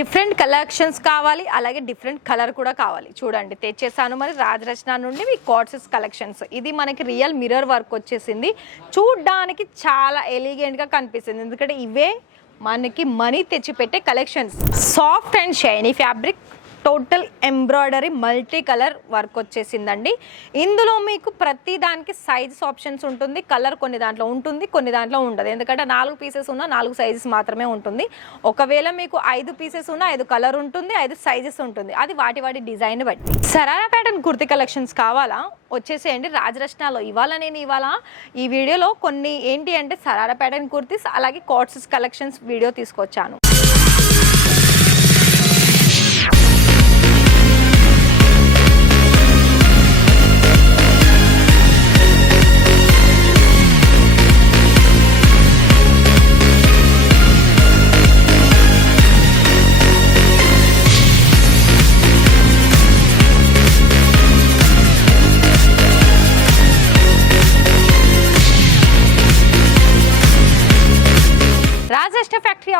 Different collections కావాలి అలాగే different colour కూడా కావాలి. చూడండి తెచ్చేసాను మరి రాజరచన నుండి మీ కోర్సెస్ కలెక్షన్స్. ఇది మనకి రియల్ మిర్రర్ వర్క్ వచ్చేసింది. చూడ్డానికి చాలా ఎలిగెంట్గా కనిపిస్తుంది. ఎందుకంటే ఇవే మనకి money తెచ్చిపెట్టే collections. Soft and shiny fabric total embroidery multi colour work వచ్చేసిందండి. ఇందులో మీకు ప్రతి దానికి సైజెస్ ఆప్షన్స్ ఉంటుంది. కలర్ కొన్ని దాంట్లో ఉంటుంది కొన్ని దాంట్లో ఉండదు. ఎందుకంటే నాలుగు పీసెస్ ఉన్న నాలుగు సైజెస్ మాత్రమే ఉంటుంది. ఒకవేళ మీకు ఐదు పీసెస్ ఉన్న ఐదు కలర్ ఉంటుంది ఐదు సైజెస్ ఉంటుంది. అది వాటి వాటి డిజైన్ బట్టి. సరారా ప్యాటర్న్ కుర్తి కలెక్షన్స్ కావాలా? వచ్చేసేయండి. రాజరత్నాలో ఇవాళ నేను ఇవాళ ఈ వీడియోలో కొన్ని ఏంటి అంటే సరారా ప్యాటర్న్ కుర్తీస్ అలాగే కోట్సెస్ కలెక్షన్స్ వీడియో తీసుకొచ్చాను.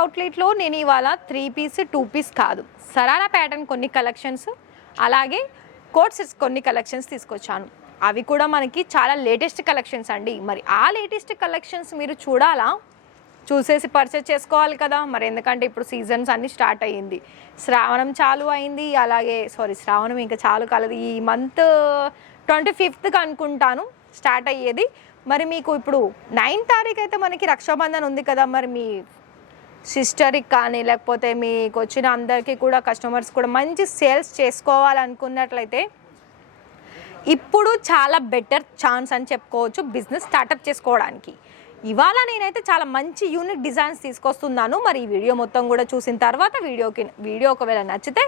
అవుట్లెట్లో నేను ఇవాళ త్రీ పీస్ టూ పీస్ కాదు. సరారా ప్యాటర్న్ కొన్ని కలెక్షన్స్ అలాగే కోట్స్ కొన్ని కలెక్షన్స్ తీసుకొచ్చాను. అవి కూడా మనకి చాలా లేటెస్ట్ కలెక్షన్స్ అండి. మరి ఆ లేటెస్ట్ కలెక్షన్స్ మీరు చూడాలా? చూసేసి పర్చేస్ చేసుకోవాలి కదా. మరి ఎందుకంటే ఇప్పుడు సీజన్స్ అన్నీ స్టార్ట్ అయ్యింది. శ్రావణం చాలు అయింది. అలాగే సారీ శ్రావణం ఇంకా చాలు కాలేదు. ఈ మంత్ ట్వంటీ ఫిఫ్త్కి అనుకుంటాను స్టార్ట్ అయ్యేది. మరి మీకు ఇప్పుడు నైన్ తారీఖు అయితే మనకి రక్షాబంధన్ ఉంది కదా. మరి మీ సిస్టర్కి కానీ లేకపోతే మీకు వచ్చిన అందరికీ కూడా కస్టమర్స్ కూడా మంచి సేల్స్ చేసుకోవాలనుకున్నట్లయితే ఇప్పుడు చాలా బెటర్ ఛాన్స్ అని చెప్పుకోవచ్చు బిజినెస్ స్టార్టప్ చేసుకోవడానికి. ఇవాళ నేనైతే చాలా మంచి యూనిక్ డిజైన్స్ తీసుకొస్తున్నాను. మరి ఈ వీడియో మొత్తం కూడా చూసిన తర్వాత వీడియోకి వీడియో ఒకవేళ నచ్చితే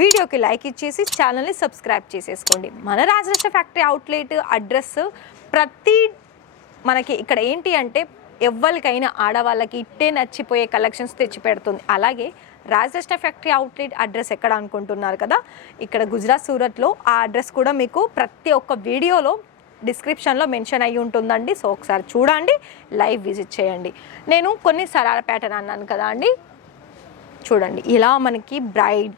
వీడియోకి లైక్ ఇచ్చేసి ఛానల్ని సబ్స్క్రైబ్ చేసేసుకోండి. మన రాజలక్ష్మి ఫ్యాక్టరీ అవుట్లెట్ అడ్రస్ ప్రతి మనకి ఇక్కడ ఏంటి అంటే ఎవరికైనా ఆడవాళ్ళకి ఇట్టే నచ్చిపోయే కలెక్షన్స్ తెచ్చి పెడుతుంది అలాగే రాజలక్ష్మి ఫ్యాక్టరీ అవుట్లెట్ అడ్రస్ ఎక్కడ అనుకుంటున్నారు కదా? ఇక్కడ గుజరాత్ సూరత్లో ఆ అడ్రస్ కూడా మీకు ప్రతి ఒక్క వీడియోలో డిస్క్రిప్షన్లో మెన్షన్ అయ్యి ఉంటుందండి. సో ఒకసారి చూడండి లైవ్ విజిట్ చేయండి. నేను కొన్ని సరాల ప్యాటర్న్ అన్నాను కదా అండి? చూడండి ఇలా మనకి బ్రైడ్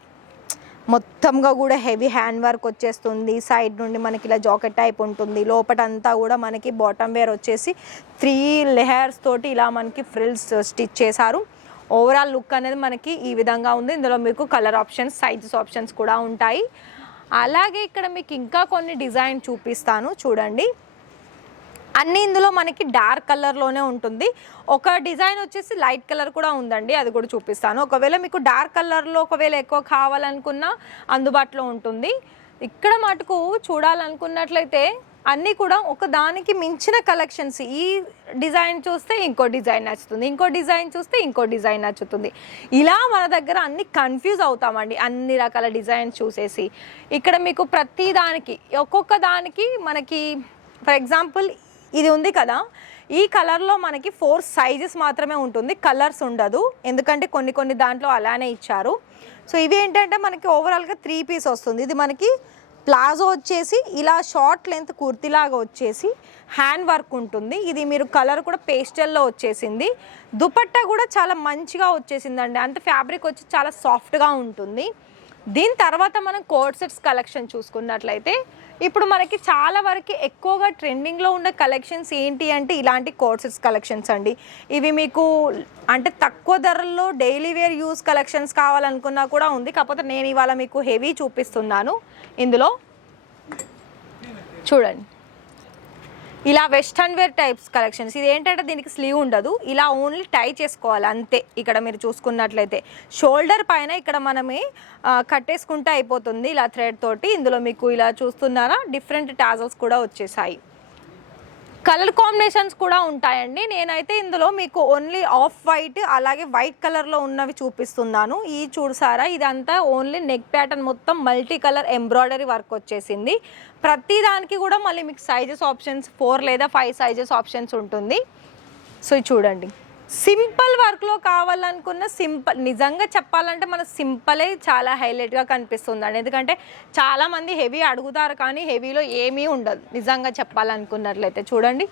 మొత్తంగా కూడా హెవీ హ్యాండ్ వర్క్ వచ్చేస్తుంది. సైడ్ నుండి మనకి ఇలా జాకెట్ టైప్ ఉంటుంది. లోపటంతా కూడా మనకి బాటమ్ వేర్ వచ్చేసి త్రీ లెహర్స్ తోటి ఇలా మనకి ఫ్రిల్స్ స్టిచ్ చేశారు. ఓవరాల్ లుక్ అనేది మనకి ఈ విధంగా ఉంది. ఇందులో మీకు కలర్ ఆప్షన్స్ సైజెస్ ఆప్షన్స్ కూడా ఉంటాయి. అలాగే ఇక్కడ మీకు ఇంకా కొన్ని డిజైన్ చూపిస్తాను. చూడండి. అన్ని ఇందులో మనకి డార్క్ కలర్లోనే ఉంటుంది. ఒక డిజైన్ వచ్చేసి లైట్ కలర్ కూడా ఉందండి అది కూడా చూపిస్తాను. ఒకవేళ మీకు డార్క్ కలర్లో ఒకవేళ ఎక్కువ కావాలనుకున్నా అందుబాటులో ఉంటుంది. ఇక్కడ మటుకు చూడాలనుకున్నట్లయితే అన్నీ కూడా ఒక దానికి మించిన కలెక్షన్స్. ఈ డిజైన్ చూస్తే ఇంకో డిజైన్ నచ్చుతుంది ఇంకో డిజైన్ చూస్తే ఇంకో డిజైన్ నచ్చుతుంది. ఇలా మన దగ్గర అన్ని కన్ఫ్యూజ్ అవుతామండి అన్ని రకాల డిజైన్స్ చూసేసి. ఇక్కడ మీకు ప్రతి దానికి ఒక్కొక్క దానికి మనకి ఫర్ ఎగ్జాంపుల్ ఇది ఉంది కదా. ఈ కలర్లో మనకి ఫోర్ సైజెస్ మాత్రమే ఉంటుంది. కలర్స్ ఉండదు. ఎందుకంటే కొన్ని కొన్ని దాంట్లో అలానే ఇచ్చారు. సో ఇవి ఏంటంటే మనకి ఓవరాల్గా త్రీ పీస్ వస్తుంది. ఇది మనకి ప్లాజో వచ్చేసి ఇలా షార్ట్ లెంత్ కుర్తిలాగా వచ్చేసి హ్యాండ్ వర్క్ ఉంటుంది. ఇది మీరు కలర్ కూడా పేస్టల్లో వచ్చేసింది. దుపట్టా కూడా చాలా మంచిగా వచ్చేసిందండి. అంత ఫ్యాబ్రిక్ వచ్చి చాలా సాఫ్ట్గా ఉంటుంది. దీని తర్వాత మనం కోడ్ సెట్స్ కలెక్షన్ చూసుకున్నట్లయితే ఇప్పుడు మనకి చాలా వరకు ఎక్కువగా ట్రెండింగ్లో ఉన్న కలెక్షన్స్ ఏంటి అంటే ఇలాంటి కోడ్ సెట్స్ కలెక్షన్స్ అండి. ఇవి మీకు అంటే తక్కువ ధరల్లో డైలీ వేర్ యూస్ కలెక్షన్స్ కావాలనుకున్నా కూడా ఉంది. కాకపోతే నేను ఇవాళ మీకు హెవీ చూపిస్తున్నాను. ఇందులో చూడండి. ఇలా వెస్టర్న్ వేర్ టైప్స్ కలెక్షన్స్ ఇది ఏంటంటే దీనికి స్లీవ్ ఉండదు. ఇలా ఓన్లీ టై చేసుకోవాలి అంతే. ఇక్కడ మీరు చూసుకున్నట్లయితే. షోల్డర్ పైన ఇక్కడ మనమే కట్టేసుకుంటే అయిపోతుంది ఇలా థ్రెడ్ తోటి. ఇందులో మీకు ఇలా చూస్తున్నారా? డిఫరెంట్ టాజల్స్ కూడా వచ్చేసాయి. కలర్ కాంబినేషన్స్ కూడా ఉంటాయండి. నేనైతే ఇందులో మీకు ఓన్లీ ఆఫ్ వైట్ అలాగే వైట్ కలర్లో ఉన్నవి చూపిస్తున్నాను. ఈ చూసారా ఇదంతా ఓన్లీ నెక్ ప్యాటర్న్ మొత్తం మల్టీ కలర్ ఎంబ్రాయిడరీ వర్క్ వచ్చేసింది. ప్రతి దానికి కూడా మళ్ళీ మీకు సైజెస్ ఆప్షన్స్ ఫోర్ లేదా ఫైవ్ సైజెస్ ఆప్షన్స్ ఉంటుంది. సో ఇది చూడండి. సింపుల్ వర్క్లో కావాలనుకున్న సింపుల్ నిజంగా చెప్పాలంటే మన సింపులే చాలా హైలైట్గా కనిపిస్తుందండి. ఎందుకంటే చాలామంది హెవీ అడుగుతారు కానీ హెవీలో ఏమీ ఉండదు. నిజంగా చెప్పాలనుకున్నట్లయితే చూడండి.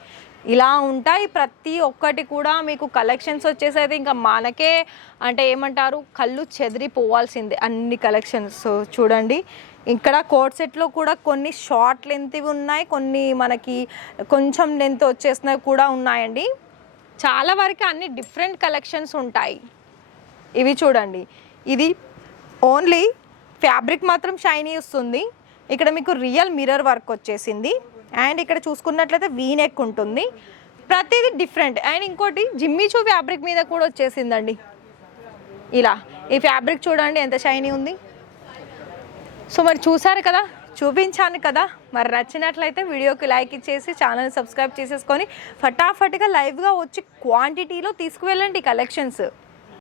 ఇలా ఉంటాయి ప్రతి ఒక్కటి కూడా. మీకు కలెక్షన్స్ వచ్చేసైతే ఇంకా మనకే అంటే ఏమంటారు? కళ్ళు చెదిరిపోవాల్సిందే అన్ని కలెక్షన్స్. చూడండి. ఇక్కడ కోట్ సెట్లో కూడా కొన్ని షార్ట్ లెంత్ ఉన్నాయి. కొన్ని మనకి కొంచెం లెంత్ వచ్చేసినవి కూడా ఉన్నాయండి. చాలా వరకు అన్ని డిఫరెంట్ కలెక్షన్స్ ఉంటాయి. ఇవి చూడండి. ఇది ఓన్లీ ఫ్యాబ్రిక్ మాత్రం షైనీ వస్తుంది. ఇక్కడ మీకు రియల్ మిర్రర్ వర్క్ వచ్చేసింది. అండ్ ఇక్కడ చూసుకున్నట్లయితే వీనెక్ ఉంటుంది. ప్రతిదీ డిఫరెంట్. అండ్ ఇంకోటి జిమ్మిచూ ఫ్యాబ్రిక్ మీద కూడా వచ్చేసిందండి. ఇలా. ఈ ఫ్యాబ్రిక్ చూడండి ఎంత షైనీ ఉంది. సో మరి చూసారు కదా? చూపించాను కదా. మరి నచ్చినట్లయితే వీడియోకి లైక్ ఇచ్చేసి ఛానల్ సబ్స్క్రైబ్ చేసేసుకొని ఫటాఫట్గా లైవ్గా వచ్చి క్వాంటిటీలో తీసుకువెళ్ళండి కలెక్షన్స్.